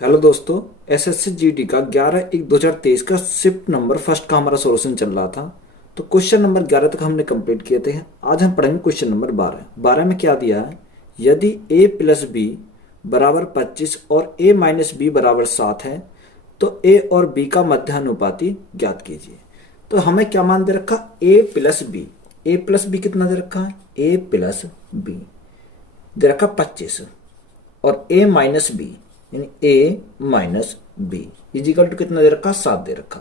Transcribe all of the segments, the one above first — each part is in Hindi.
हेलो दोस्तों। एसएससी जीडी का 11/1/2023 का शिफ्ट नंबर फर्स्ट का हमारा सॉल्यूशन चल रहा था। तो क्वेश्चन नंबर 11 तक हमने कंप्लीट किए थे। आज हम पढ़ेंगे क्वेश्चन नंबर 12। 12 में क्या दिया है, यदि a प्लस बी बराबर 25 और a माइनस बी बराबर 7 है तो a और b का मध्यानुपाती ज्ञात कीजिए। तो हमें क्या मान दे रखा, a plus b. a plus b कितना दे रखा है, a प्लस बी दे रखा 25 और a माइनस बी यानी a minus b equal to कितना दे रखा, 7 दे रखा।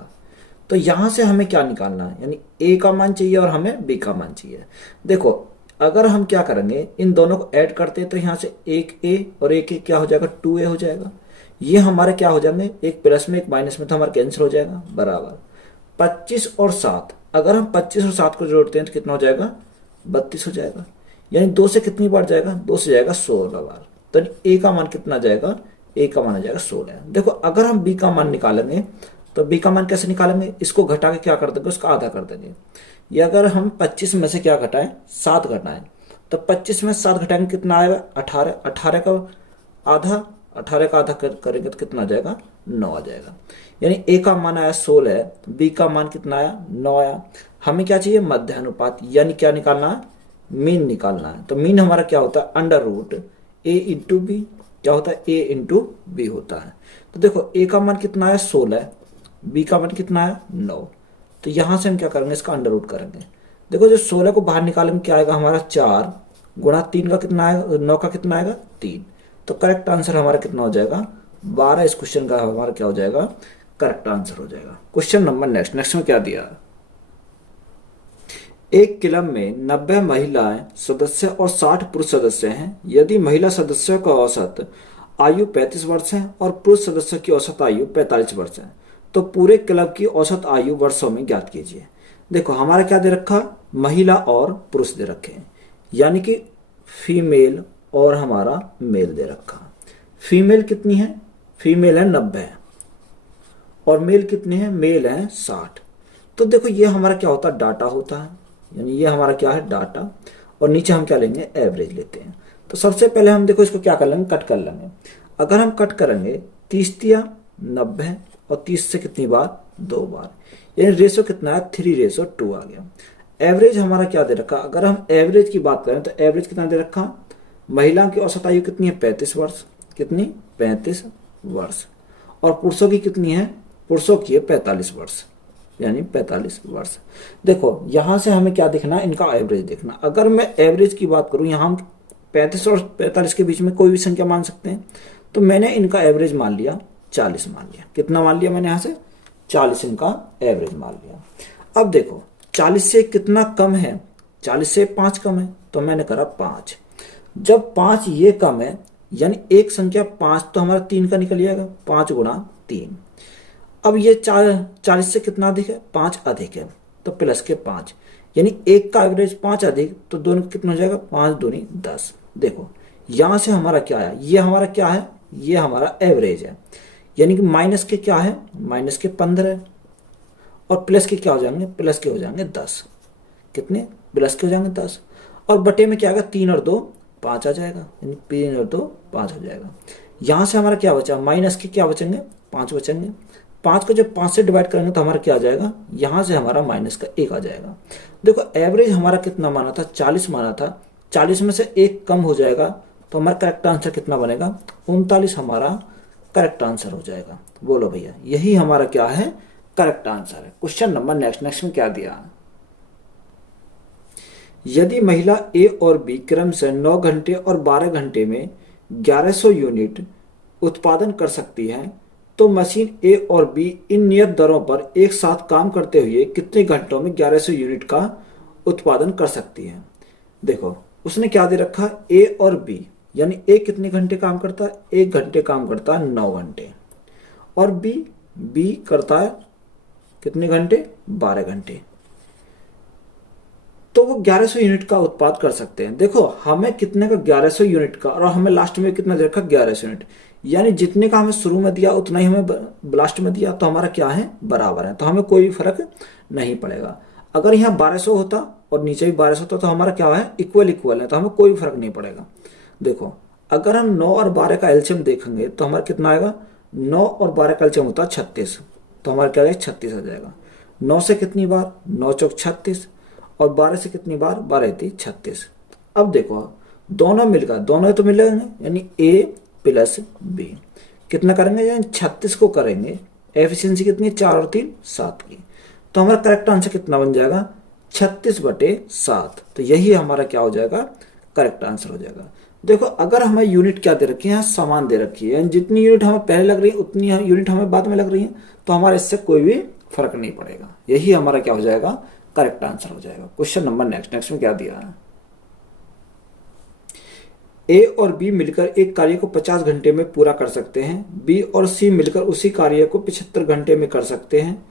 तो यहां से हमें क्या निकालना है, यानी a का मान चाहिए और हमें b का मान चाहिए। देखो, अगर हम क्या करेंगे, इन दोनों को ऐड करते हैं तो यहां से एक a और एक a क्या हो जाएगा, 2a हो जाएगा। ये हमारे क्या हो जाएंगे, एक प्लस में एक माइनस में, तो हमारा कैंसिल हो जाएगा। बराबर 25 और 7, अगर हम 25 और 7 को जोड़ते हैं तो कितना हो जाएगा, 32 हो जाएगा। यानी 2 से कितनी बार जाएगा, 2 से जाएगा 16 बार। तो a का मान कितना जाएगा, a का मान आ जाएगा 16। देखो, अगर हम b का मान निकालेंगे तो b का मान कैसे निकालेंगे, इसको घटा के क्या कर देंगे, उसका आधा कर देंगे। ये अगर हम 25 में से क्या घटाएं, 7 घटाएं, तो 25 में 7 घटाएंगे कितना आएगा, 18। 18 का आधा, 18 का आधा करेंगे तो कितना आ जाएगा, 9 आ जाएगा। यानी a का मान आया 16, b का मान कितना आया, 9 आया। हमें क्या चाहिए, मध्यानुपात, यानी क्या निकालना है, मीन निकालना है। तो मीन हमारा क्या होता है, under root a into b, क्या होता है, a इंटू बी होता है। तो देखो, a का मान कितना है 16, b का मान कितना है 9। तो यहां से हम क्या करेंगे, इसका अंडर रूट करेंगे। देखो, जो 16 को बाहर निकालेंगे क्या आएगा हमारा, 4 गुणा 3 का कितना आएगा, 9 का कितना आएगा, 3। तो करेक्ट आंसर हमारा कितना हो जाएगा, 12। इस क्वेश्चन का हमारा क्या हो जाएगा, करेक्ट आंसर हो जाएगा। क्वेश्चन नंबर नेक्स्ट में क्या दिया, एक क्लब में 90 महिलाएं सदस्य और 60 पुरुष सदस्य हैं। यदि महिला सदस्यों का औसत आयु 35 वर्ष है और पुरुष सदस्यों की औसत आयु 45 वर्ष है, तो पूरे क्लब की औसत आयु वर्षों में ज्ञात कीजिए। देखो, हमारा क्या दे रखा, महिला और पुरुष दे रखे हैं, यानी कि फीमेल और हमारा मेल दे रखा। फीमेल कितनी है, फीमेल है 90 और मेल कितने हैं, मेल है 60। तो देखो, ये हमारा क्या होता है, डाटा होता है, यानी ये हमारा क्या है, डाटा। और नीचे हम क्या लेंगे, एवरेज लेते हैं। तो सबसे पहले हम देखो इसको क्या कर लेंगे, कट कर लेंगे। अगर हम कट करेंगे, 30 दिया 90 और 30 से कितनी बार, 2 बार, यानी रेशो कितना है, 3:2 आ गया। एवरेज हमारा क्या दे रखा, अगर हम एवरेज की बात करें तो एवरेज कितना दे रखा, महिलाओं की औसत आयु कितनी है, 35 वर्ष, कितनी 35 वर्ष। और पुरुषों की कितनी है, पुरुषों की है 45 वर्ष, यानी 45 वर्ष। देखो, यहां से हमें क्या देखना, इनका एवरेज देखना। अगर मैं एवरेज की बात करूं, यहां हम 35 और 45 के बीच में कोई भी संख्या मान सकते हैं। तो मैंने इनका एवरेज मान लिया 40 मान लिया। कितना मान लिया मैंने, यहां से 40 इनका एवरेज मान लिया। अब देखो, 40 से कितना कम है, 40 से 5 कम है, तो मैंने करा 5। जब 5 ये कम है, यानी एक संख्या 5, तो हमारा 3 का निकल जाएगा, 5 गुणा 3। अब ये 40 से कितना अधिक है, 5 अधिक है, तो प्लस के 5, यानी एक का एवरेज 5 अधिक, तो दोनों का कितना हो जाएगा, 5 दूनी 10। देखो, यहां से हमारा क्या है, ये हमारा क्या है, ये हमारा एवरेज है, यानी कि माइनस के क्या है, माइनस के 15 और प्लस के क्या हो जाएंगे, प्लस के हो जाएंगे 10। कितने, प्लस के हो जाएंगे 10। और बटे में क्या आएगा, 3 और 2 5 आ जाएगा, यानी 3 और 2 5 हो जाएगा। यहां से हमारा क्या बचा, माइनस के क्या बचेंगे, 5 बचेंगे। 5 को जब 5 से डिवाइड करेंगे तो हमारा क्या आ जाएगा, यहां से हमारा माइनस का 1 आ जाएगा। देखो, एवरेज हमारा कितना माना था, 40 माना था, 40 में से 1 कम हो जाएगा, तो हमारा करेक्ट आंसर कितना बनेगा, 39 हमारा करेक्ट आंसर हो जाएगा। बोलो भैया, यही हमारा क्या है, करेक्ट आंसर है। क्वेश्चन नंबर नेक्स्ट में क्या दिया, यदि महिला ए और बी क्रम से 9 घंटे और 12 घंटे में 1100 यूनिट उत्पादन कर सकती है, तो मशीन ए और बी इन नियत दरों पर एक साथ काम करते हुए कितने घंटों में 1100 यूनिट का उत्पादन कर सकती है। देखो, उसने क्या दे रखा, ए और बी, यानी ए कितने घंटे काम करता है, 1 घंटे काम करता है 9 घंटे, और बी करता है कितने घंटे, 12 घंटे। तो वो 1100 यूनिट का उत्पाद कर सकते हैं। देखो, हमें कितने का, 1100 यूनिट का, और हमें लास्ट में कितना दे रखा, 1100 यूनिट, यानी जितने का हमें शुरू में दिया उतना ही हमें लास्ट में दिया, तो हमारा क्या है, बराबर है, तो हमें कोई फर्क नहीं पड़ेगा। अगर यहाँ 1200 होता और नीचे भी 1200 होता तो हमारा क्या है, इक्वल है, तो हमें कोई फर्क नहीं पड़ेगा। देखो, अगर हम 9 और 12 का एलसीएम देखेंगे तो हमारा कितना आएगा, 9 और 12 का एलसीएम होता है 36, तो हमारा क्या आएगा 36 आ जाएगा। 9 से कितनी बार, 9 चौक 36, और 12 से कितनी बार, 12 थी 36। अब देखो दोनों मिलकर, दोनों तो मिलेंगे, यानी ए प्लस बी कितना करेंगे, यानी 36 को करेंगे, एफिशिएंसी कितनी, 4 और 3 7 की। तो हमारा करेक्ट आंसर कितना बन जाएगा, 36/7। तो यही हमारा क्या हो जाएगा, करेक्ट आंसर हो जाएगा। देखो अगर हमें यूनिट क्या दे रखी है, यहाँ समान दे रखी है, यानी जितनी यूनिट हमें पहले लग रही है उतनी यूनिट हमें बाद में लग रही है, तो हमारे इससे कोई भी फर्क नहीं पड़ेगा। यही हमारा क्या हो जाएगा, करेक्ट आंसर हो जाएगा। क्वेश्चन नंबर नेक्स्ट में क्या दिया है, ए और बी मिलकर एक कार्य को 50 घंटे में पूरा कर सकते हैं, बी और सी मिलकर उसी कार्य को 75 घंटे में कर सकते हैं,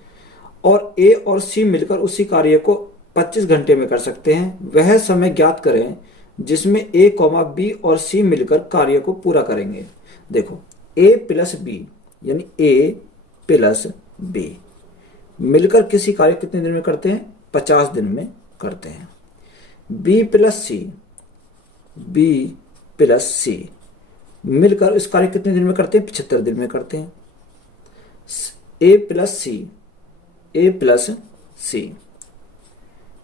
और ए और सी मिलकर उसी कार्य को 25 घंटे में कर सकते हैं। वह समय ज्ञात करें जिसमें ए कॉमा बी और सी मिलकर कार्य को पूरा करेंगे। देखो ए प्लस बी यानी ए प्लस बी मिलकर किसी कार्य कितने दिन में करते हैं, 50 दिन में करते हैं। बी प्लस सी मिलकर इस कार्य कितने दिन में करते हैं, 75 दिन में करते हैं। ए प्लस सी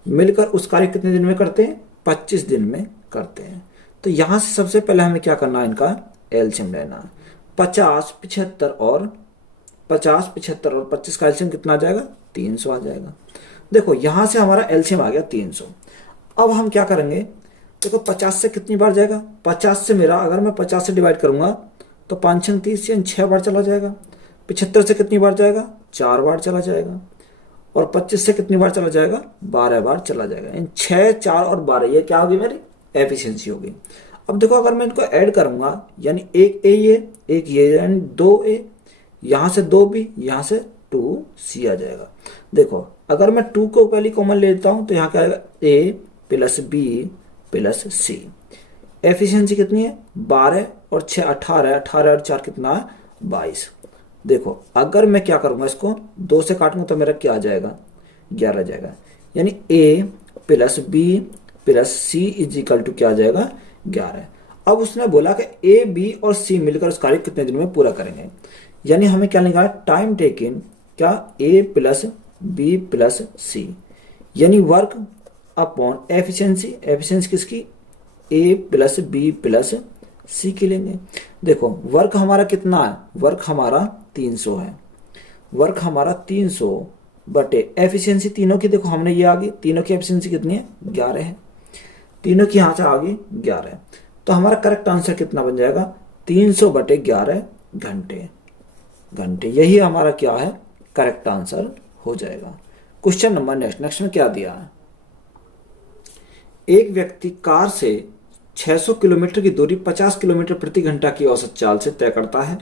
मिलकर उस कार्य कितने दिन में करते हैं, 25 दिन में करते हैं। तो यहां से सबसे पहले हमें क्या करना है, इनका एलसीएम लेना है। 50, 75 और 25 का एलसीएम कितना आ जाएगा, 300 आ जाएगा। देखो यहां से हमारा एलसीएम आ गया 300। अब हम क्या करेंगे, देखो 50 से कितनी बार जाएगा, 50 से मेरा अगर मैं 50 से डिवाइड करूंगा तो 5 6 30 यानी 6 बार चला जाएगा। 75 से कितनी बार जाएगा, 4 बार चला जाएगा। और 25 से कितनी बार चला जाएगा, 12 बार चला जाएगा। यानी 6, 4 और 12 ये क्या होगी, मेरी एफिशिएंसी होगी। अब देखो अगर मैं इनको ऐड करूंगा, यानी एक ये यानी 2A, यहां से 2B, यहां से 2C आ जाएगा। देखो अगर मैं 2 को पहले कॉमन ले लेता हूं तो यहाँ क्या आएगा, A plus B plus C। Efficiency कितनी है, 12 और 6 18, 18 और 4 कितना है, 22। देखो अगर मैं क्या करूंगा, इसको 2 से काटूंगा तो मेरा क्या आ जाएगा, 11 आ जाएगा। यानी A plus B plus C is equal to क्या आ जाएगा, 11। अब उसने बोला कि A, B और C मिलकर उस कार्य कितने दिन में पूरा करेंगे। यानी हमें क्या निकालना, टाइम टेकिंग क्या, A plus B plus C, यानी वर्क अपॉन एफिशिएंसी। एफिशिएंसी किसकी, A plus B plus C की लेंगे। देखो वर्क हमारा कितना है, वर्क हमारा 300 है। वर्क हमारा 300 बटे एफिशिएंसी तीनों की, देखो हमने ये आ गई, तीनों की एफिशिएंसी कितनी है, 11 है। तीनों की यहां से आ गई 11। तो हमारा करेक्ट आंसर कितना बन जाएगा, 300 बटे 11 घंटे। यही हमारा क्या है, करेक्ट आंसर हो जाएगा। क्वेश्चन नंबर नेक्स्ट में क्या दिया है, एक व्यक्ति कार से 600 किलोमीटर की दूरी 50 किलोमीटर प्रति घंटा की औसत चाल से तय करता है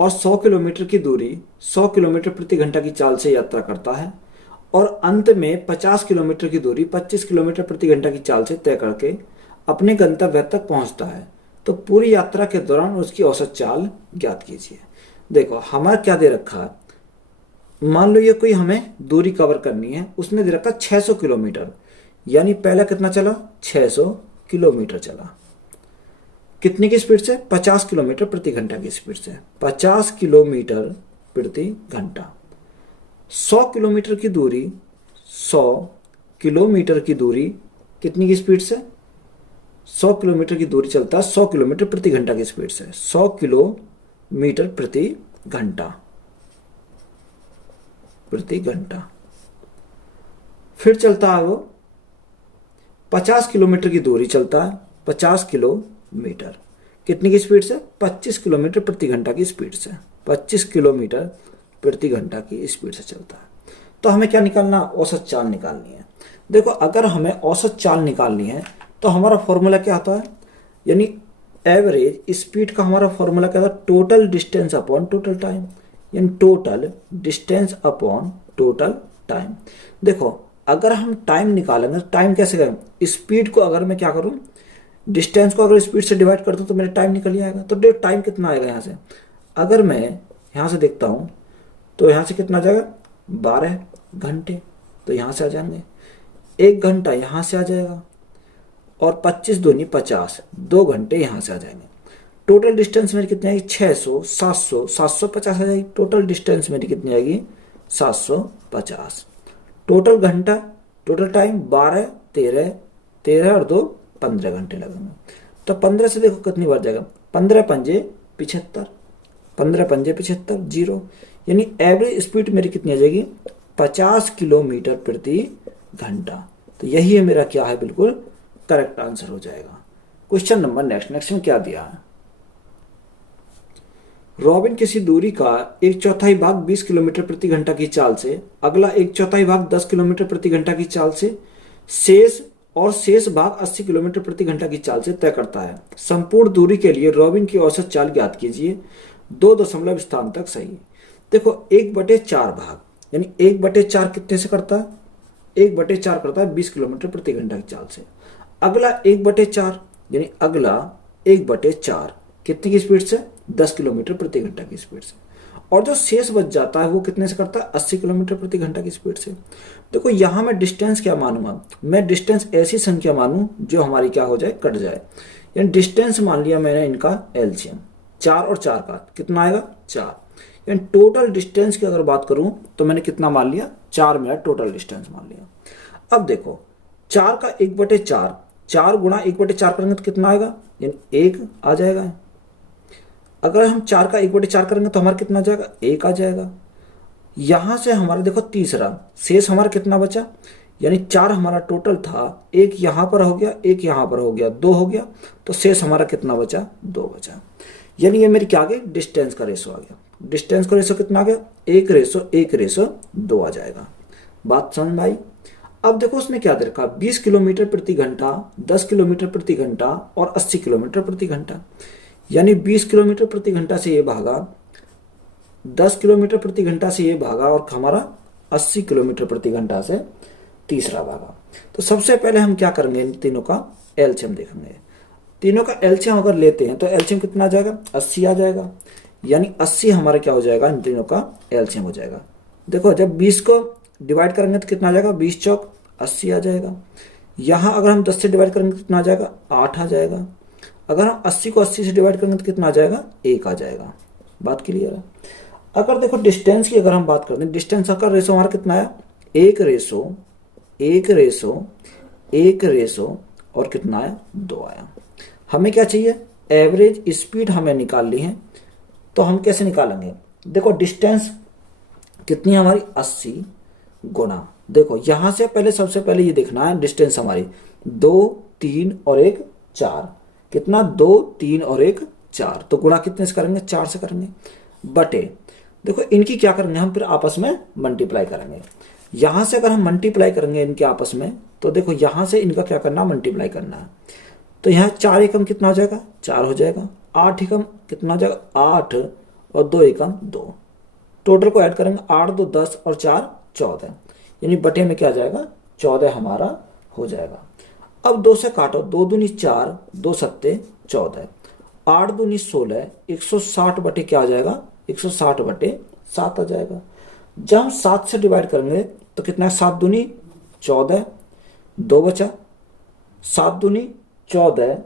और 100 किलोमीटर की दूरी 100 किलोमीटर प्रति घंटा की चाल से यात्रा करता है, और अंत में 50 किलोमीटर की दूरी 25 किलोमीटर प्रति घंटा की चाल से तय करके अपने गंतव्य तक पहुंचता है। तो पूरी यात्रा के दौरान उसकी औसत चाल ज्ञात कीजिए। देखो हमारा क्या दे रखा है, मान लो ये कोई हमें दूरी कवर करनी है, उसमें दे रखा 600 किलोमीटर, यानी पहला कितना चला, 600 किलोमीटर चला। कितने की स्पीड से, 50 किलोमीटर प्रति घंटा की स्पीड से, 50 किलोमीटर प्रति घंटा। 100 किलोमीटर की दूरी, 100 किलोमीटर की दूरी कितनी की स्पीड से, 100 किलोमीटर की दूरी चलता है 100 किलोमीटर प्रति घंटा की स्पीड से, 100 किलोमीटर प्रति घंटा। फिर चलता है वो 50 किलोमीटर की दूरी चलता है, 50 किलोमीटर कितनी की स्पीड से, 25 किलोमीटर प्रति घंटा की स्पीड से, 25 किलोमीटर प्रति घंटा की स्पीड से चलता है। तो हमें क्या निकालना, औसत चाल निकालनी है। देखो अगर हमें औसत चाल निकालनी है तो हमारा फॉर्मूला क्या आता है, यानी एवरेज स्पीड का हमारा फॉर्मूला क्या था, total distance upon total time, यानी total distance upon total time. देखो अगर हम टाइम निकालेंगे, टाइम कैसे करें, स्पीड को अगर मैं क्या करूं, डिस्टेंस को अगर स्पीड से डिवाइड कर दूं तो मेरा टाइम निकल जाएगा। तो टाइम कितना आएगा यहाँ से, अगर मैं यहाँ से देखता हूँ तो यहाँ से कितना आ जाएगा, 12 घंटे, तो यहाँ से आ जाएंगे। 1 घंटा यहाँ से आ जाएगा, और 25 दूनी 50, 2 घंटे यहाँ से आ जाएंगे। टोटल डिस्टेंस मेरी कितनी आएगी 600, 700, 750 आ जाएगी। टोटल डिस्टेंस मेरी कितनी आएगी 750। टोटल घंटा, टोटल टाइम 12, 13, 13 और 2 15 घंटे लगेंगे। तो 15 से देखो कितनी बार जाएगा, 15 पंजे 75, 15 पंजे 75, 0, यानी एवरेज स्पीड मेरी कितनी आ जाएगी 50 किलोमीटर प्रति घंटा। तो यही है मेरा क्या है, बिल्कुल करेक्ट आंसर हो जाएगा। क्वेश्चन नंबर नेक्स्ट में क्या दिया है, रॉबिन किसी दूरी का 1/4 भाग 20 किलोमीटर प्रति घंटा की चाल से, अगला 1/4 भाग 10 किलोमीटर प्रति घंटा की चाल से, शेष भाग 80 किलोमीटर प्रति घंटा की चाल से तय करता है। संपूर्ण दूरी के लिए रॉबिन की औसत चाल ज्ञात कीजिए। 2 दशमलव स्थान तक सही। देखो 1/4 भाग, यानी 1/4 कितने से करता है, 1/4 करता है 20 किलोमीटर प्रति घंटा की चाल से। अगला 1/4, यानी अगला 1/4 कितने की स्पीड से, 10 किलोमीटर प्रति घंटा की स्पीड से। और जो शेष बच जाता है वो कितने से करता है, 80 किलोमीटर प्रति घंटा की स्पीड से। देखो यहां मैं डिस्टेंस क्या मानूंगा, मैं डिस्टेंस ऐसी संख्या मानूं जो हमारी क्या हो जाए, कट जाए। यानी डिस्टेंस मान लिया मैंने इनका एलसीएम, 4 और 4 का कितना आएगा 4। यानी टोटल डिस्टेंस की अगर बात करूं तो मैंने कितना मान लिया, 4 मेरा टोटल डिस्टेंस मान लिया। अब देखो 4 का 1/4, 4 गुणा 1/4 करेंगे तो कितना आएगा, यानी 1 आ जाएगा। अगर हम 4 का 1/4 करेंगे तो हमारा कितना आ जाएगा, 1 आ जाएगा। यहां से हमारा देखो तीसरा शेष हमारा कितना बचा, यानी 4 हमारा टोटल था, 1 यहां पर हो गया, 1 यहां पर हो गया, 2 हो गया, तो शेष हमारा कितना बचा, 2 बचा। यानी ये मेरी क्या आ गई, डिस्टेंस का रेशो आ गया। डिस्टेंस का रेशो कितना आ गया, 1:1:2 आ जाएगा। बात समझ में आई। अब देखो उसने क्या दे रखा, 20 किलोमीटर प्रति घंटा, 10 किलोमीटर प्रति घंटा और 80 किलोमीटर प्रति घंटा। यानी 20 किलोमीटर प्रति घंटा से ये भागा, 10 किलोमीटर प्रति घंटा से ये भागा और हमारा 80 किलोमीटर प्रति घंटा से तीसरा भागा। तो सबसे पहले हम क्या करेंगे, इन तीनों का एलसीएम देखेंगे। तीनों का एलसीएम अगर लेते हैं तो एलसीएम कितना आ जाएगा, 80 आ जाएगा। यानी 80 हमारा क्या हो जाएगा, इन तीनों का एलसीएम हो जाएगा। देखो जब 20 को डिवाइड करेंगे तो कितना आ जाएगा, 20 चौक 80 आ जाएगा। यहां अगर हम 10 से डिवाइड करेंगे तो कितना आ जाएगा, 8 आ जाएगा। अगर हम 80 को 80 से डिवाइड करेंगे तो कितना आ जाएगा, 1 आ जाएगा। बात क्लियर है। अगर देखो डिस्टेंस की अगर हम बात करते हैं, डिस्टेंस का रेशो हमारा कितना आया, 1:1:1 और कितना आया, 2 आया। हमें क्या चाहिए, एवरेज स्पीड हमें निकाल ली है। तो हम कैसे निकालेंगे, देखो डिस्टेंस कितनी है हमारी, 80 गुना, देखो यहां से पहले सबसे पहले ये देखना है डिस्टेंस हमारी 2, 3 और 1 4, कितना 2, 3 और 1 4। तो गुणा कितने से करेंगे, 4 से करेंगे, बटे देखो इनकी क्या करेंगे हम फिर आपस में मल्टीप्लाई करेंगे। यहां से अगर हम मल्टीप्लाई करेंगे इनके आपस में तो देखो यहां से इनका क्या करना, मल्टीप्लाई करना है। तो यहाँ 4 एकम कितना हो जाएगा, 4 हो जाएगा। 8 एकम कितना हो जाएगा, 8 और 2 एकम 2। टोटल को ऐड करेंगे, 8 2 10 और 4 14, यानी बटे में क्या आ जाएगा, 14 हमारा हो जाएगा। अब 2 से काटो, 2 दूनी 4, 2 सत्ते 14, 8 दूनी 16, 160 बटे क्या आ जाएगा, 160 बटे 7 आ जाएगा। जब हम 7 से डिवाइड करेंगे तो कितना है, 7 दूनी 14, 2 बचा, 7 दूनी 14,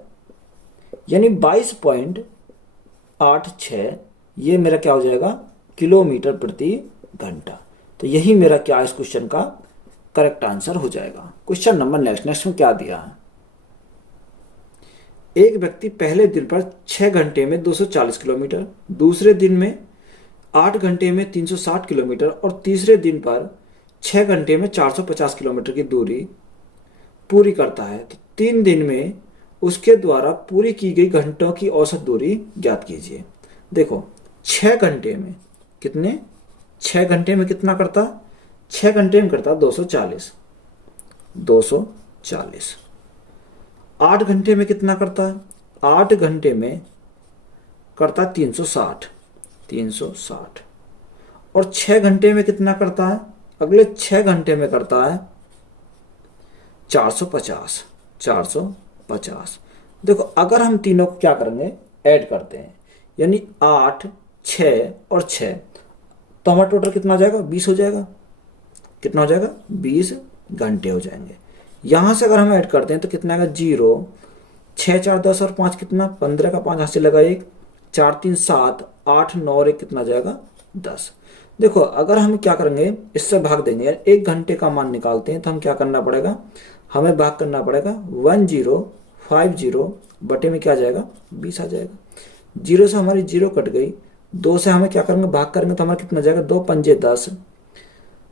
यानी 22.86, ये मेरा क्या हो जाएगा, किलोमीटर प्रति घंटा। तो यही मेरा क्या इस क्वेश्चन का करेक्ट आंसर हो जाएगा। क्वेश्चन नंबर नेक्स्ट में क्या दिया है, एक व्यक्ति पहले दिन पर 6 घंटे में 240 किलोमीटर, दूसरे दिन में 8 घंटे में 360 किलोमीटर और तीसरे दिन पर 6 घंटे में 450 किलोमीटर की दूरी पूरी करता है। तो 3 दिन में उसके द्वारा पूरी की गई घंटों की औसत दूरी ज्ञात कीजिए। देखो 6 घंटे में कितने, 6 घंटे में कितना करता, 6 घंटे में करता 240, 240। 8 घंटे में कितना करता है, 8 घंटे में करता 360, 360। और 6 घंटे में कितना करता है, अगले 6 घंटे में करता है 450, 450। देखो अगर हम तीनों को क्या करेंगे, ऐड करते हैं, यानी 8, 6 और 6, तो हमारा टोटल कितना हो जाएगा, 20 हो जाएगा। कितना हो जाएगा, 20 घंटे हो जाएंगे। यहां से अगर हम ऐड करते हैं तो कितना आएगा, 0, 6 4 10 और 5 कितना, 15 का 5 हाथ से लगा 1, 4 3 7, 8 9 और 1 कितना जाएगा 10। देखो अगर हम क्या करेंगे, इससे भाग देंगे यार, 1 घंटे का मान निकालते हैं तो हम क्या करना पड़ेगा, हमें भाग करना पड़ेगा 1050 बटे में क्या आ जाएगा 20 आ जाएगा। 0 से हमारी 0 कट गई, 2 से हमें क्या करेंगे भाग करेंगे तो हमारा कितना जाएगा, 2 पंजे 10,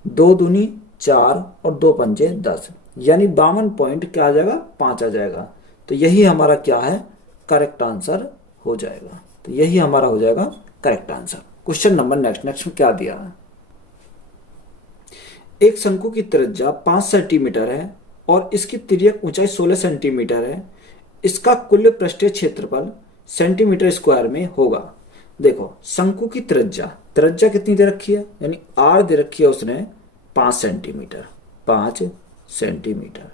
2 दूनी 4 और 2 पंजे 10, यानी 52 पॉइंट क्या आ जाएगा 5 आ जाएगा। तो यही हमारा क्या है करेक्ट आंसर हो जाएगा। तो यही हमारा हो जाएगा correct answer. Question number next में क्या दिया है, एक शंकु की त्रिज्या 5 सेंटीमीटर है और इसकी तिर्यक ऊंचाई 16 सेंटीमीटर है, इसका कुल पृष्ठीय क्षेत्रफल सेंटीमीटर स्क्वायर में होगा। देखो शंकु की त्रिज्या, त्रिज्या कितनी दे रखी है, यानी आर दे रखी है उसने 5 सेंटीमीटर, 5 सेंटीमीटर,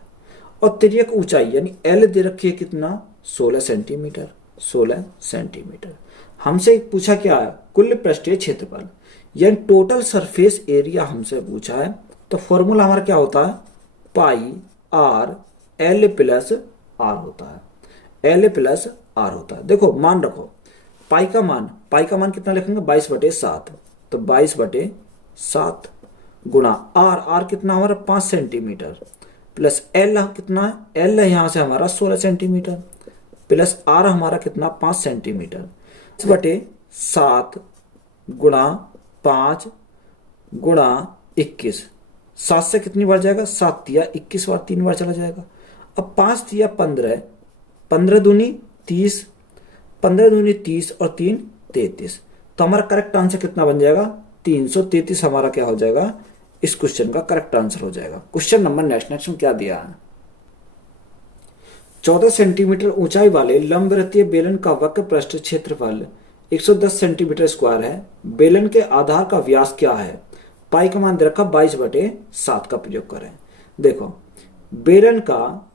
और तिर्यक ऊंचाई यानी एल दे रखी है कितना 16 सेंटीमीटर, 16 सेंटीमीटर। हमसे पूछा क्या है कुल पृष्ठीय क्षेत्रफल, यानी टोटल सरफेस एरिया हमसे पूछा है। तो फॉर्मूला हमारा क्या होता है, पाई आर एल प्लस आर होता है, एल प्लस आर होता है। देखो मान रखो, पाई का मान कितना लिखेंगे 22/7, तो 22/7 गुणा आर कितना हमारा 5 सेंटीमीटर, प्लस एल कितना है, एल यहां से हमारा 16 सेंटीमीटर, प्लस आर हमारा कितना 5 सेंटीमीटर, 22/7 गुणा 5 गुणा 21, 7 से कितनी बार जाएगा, 7 तिया 21 बार, 3 बार चला जाएगा। अब 5 तिया 15, 15 दूनी 30, 15 दूनी 30 और 3 33। तो हमारा करेक्ट आंसर कितना बन जाएगा 333 हमारा क्या हो जाएगा, इस क्वेश्चन का करेक्ट आंसर हो जाएगा। क्वेश्चन नंबर नेक्स्ट में क्या दिया है, 14 सेंटीमीटर ऊंचाई वाले लंबवृत्तीय बेलन का वक्र पृष्ठ क्षेत्रफल 110 सेंटीमीटर स्क्वायर है, बेलन के आधार का व्यास क्या है, पाई का मान दे रखा 22/7 का प्रयोग करें। देखो बेलन का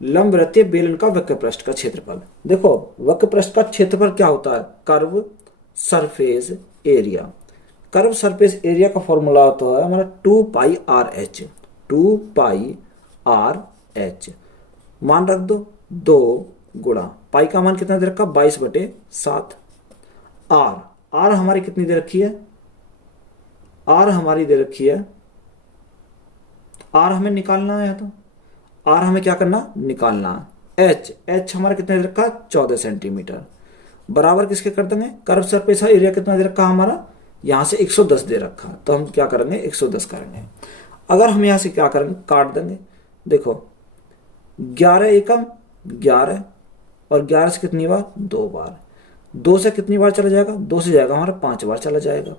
लंबवृत्तीय बेलन का वक्र पृष्ठ का क्षेत्रफल, देखो वक्र पृष्ठ का क्षेत्रफल क्या होता है, curve surface area. Curve surface area का फॉर्मूला होता है हमारा 2πRh, 2πRh मान रख दो 2 गुणा पाई का मान कितना दे रखा 22/7, आर हमारी कितनी दे रखी है, आर हमारी दे रखी है, आर हमें निकालना है, तो आर हमें क्या करना निकालना है। एच हमारा कितना दे रखा 14 सेंटीमीटर, बराबर किसके कर देंगे, कर्व सरफेस एरिया कितना दे रखा हमारा, यहां से 110 दे रखा, तो हम क्या करेंगे 110 करेंगे। अगर हम यहां से क्या करेंगे काट देंगे, देखो 11 एकम 11 और 11 से कितनी बार 2 बार, 2 से कितनी बार चला जाएगा, 2 से जाएगा हमारा 5 बार चला जाएगा।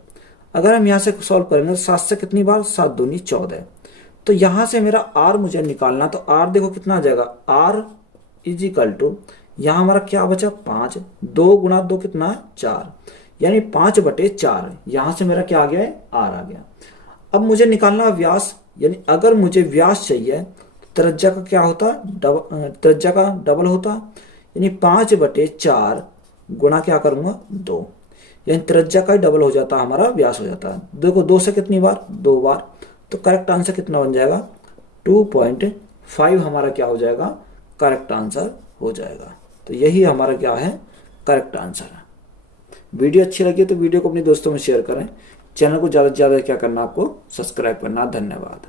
अगर हम यहां से सॉल्व करेंगे 7 से कितनी बार 7 दूनी 14, तो यहां से मेरा आर मुझे निकालना, तो आर देखो कितना आ जाएगा, आर इज इक्वल टू यहां हमारा क्या बचा 5, 2 गुणा 2 कितना है 4, यानी 5/4, यहां से मेरा क्या आ गया है आर आ गया। अब मुझे निकालना व्यास, यानी अगर मुझे व्यास चाहिए त्रिज्या का क्या होता, त्रिज्या का डबल होता, यानी 5/4 गुणा क्या करूंगा 2, यानी त्रिज्या का डबल हो जाता हमारा व्यास हो जाता है। देखो 2 से कितनी बार 2 बार, तो करेक्ट आंसर कितना बन जाएगा 2.5 हमारा क्या हो जाएगा करेक्ट आंसर हो जाएगा। तो यही हमारा क्या है करेक्ट आंसर है। वीडियो अच्छी लगी तो वीडियो को अपने दोस्तों में शेयर करें, चैनल को ज़्यादा से ज़्यादा क्या करना आपको सब्सक्राइब करना। धन्यवाद।